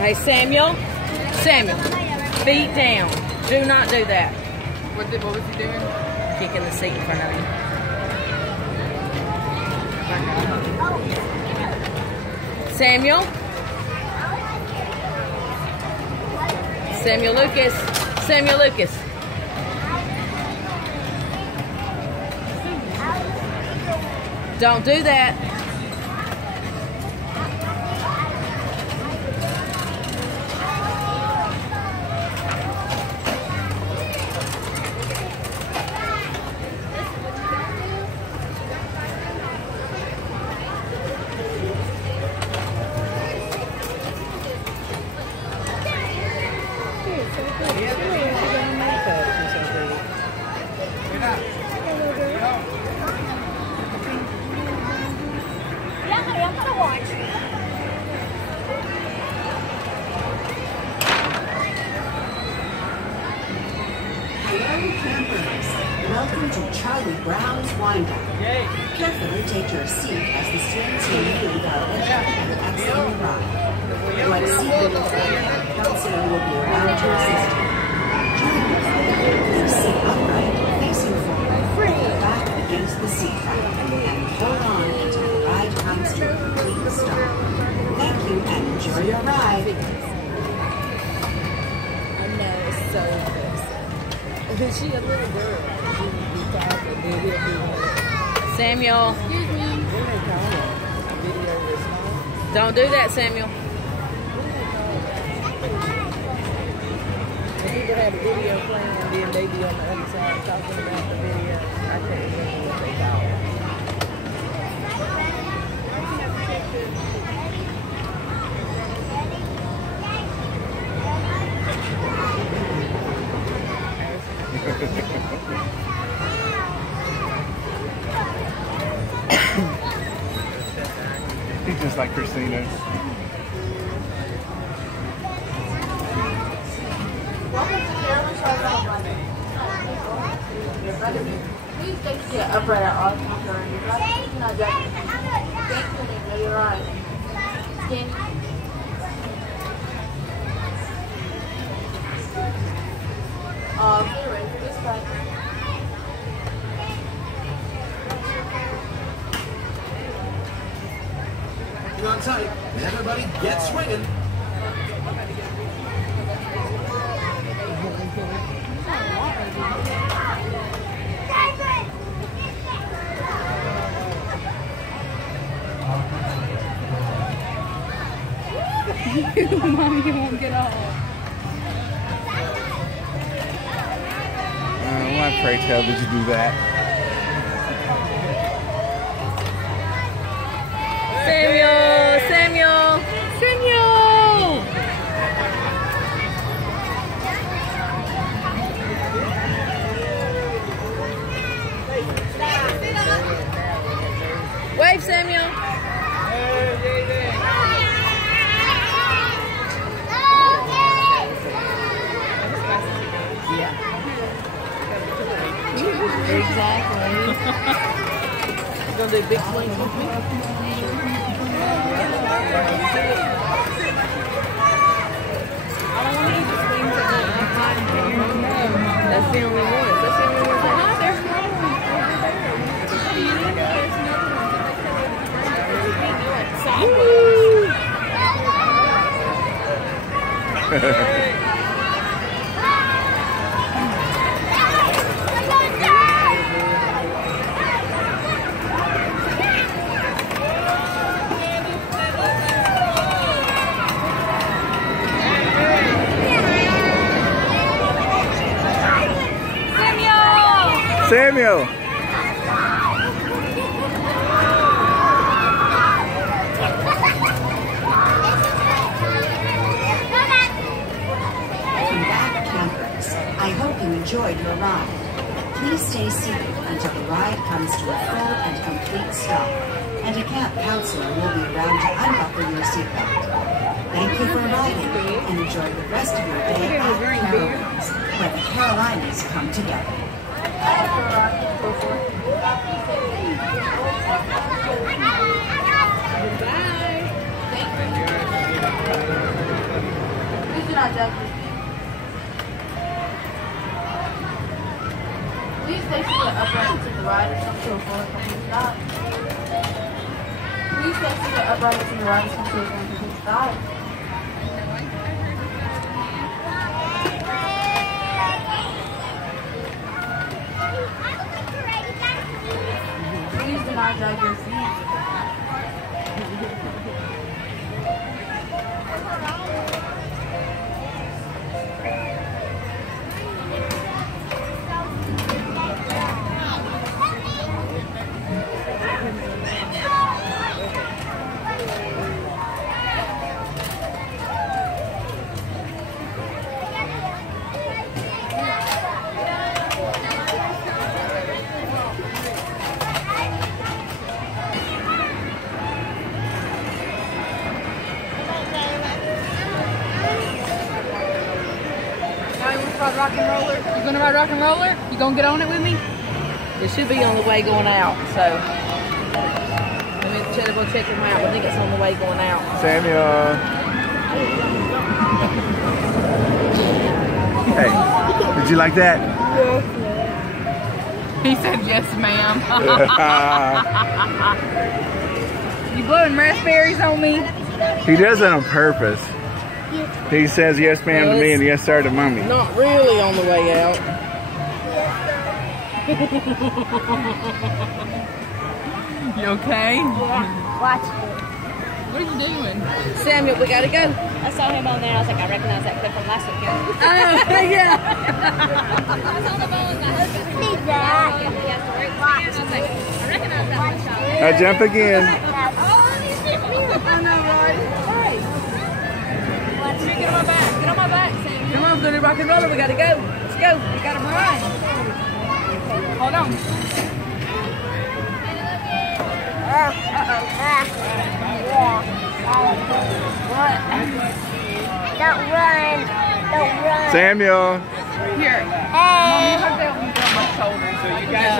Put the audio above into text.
Hey, Samuel. Samuel, feet down. Do not do that. What was he doing? Kicking the seat in front of you. Samuel. Samuel Lucas. Samuel Lucas. Don't do that. Welcome to Charlie Brown's Wind-Up. Carefully take your seat as the students who need our educated excellent ride. What seat you will take, our counselor will be around to assist you. Please sit upright, facing forward, with your back against the seat back, and hold on until the ride comes to a complete stop. Thank you and enjoy your ride. I know, it's so good. She a little girl. Samuel. Excuse me. Don't do that, Samuel. People have a video playing and then they be on the other side talking about the video. I can't remember what they call it. He's just like Christina. Please take your upright at all times. Not jacking. Thankfully, you're right. Stand. Get ready for this fight. Hang on tight. Everybody get swinging. Mommy, you won't get off. Why, pray tell, did you do that? Samuel. Samuel. Samuel. Wave, Samuel. Exactly. You gonna do big swings with me? I don't want to eat the swings at that's the only ones. That's the only ones I have. Samuel! Welcome back, campers. I hope you enjoyed your ride. Please stay seated until the ride comes to a full and complete stop, and a camp counselor will be around to unbuckle your seatbelt. Thank you for riding, and enjoy the rest of your day at Caroline's, where the Carolinas come together. Bye. not drag your feet. Please stay seated upright to the right or come to a full and complete stop. Please stay seated upright to the right or come to a full and complete stop. Please do not drag your feet. Ride rock and roller? You gonna ride rock and roller? You gonna get on it with me? It should be on the way going out, so let me go check them out. I think it's on the way going out. Samuel. Hey, did you like that? He said yes, ma'am. You blowing raspberries on me? He does it on purpose. He says yes ma'am to me and yes sir to mommy. Not really on the way out. You okay? Yeah, watch it. What are you doing? Samuel, we gotta go. I saw him on there and I was like, I recognize that clip from last weekend. Yeah. I was on the phone with my husband. See that? He has to work. I was like, I recognize that one shot. Now jump again. I know, right? Get on my back. Get on my back, Sam. Come on, we're gonna rock and roller. We gotta go. Let's go. We gotta run. Hold on. Don't run. Don't run. Samuel. Here. Hey. Mom, you have to help me get on my shoulders so you guys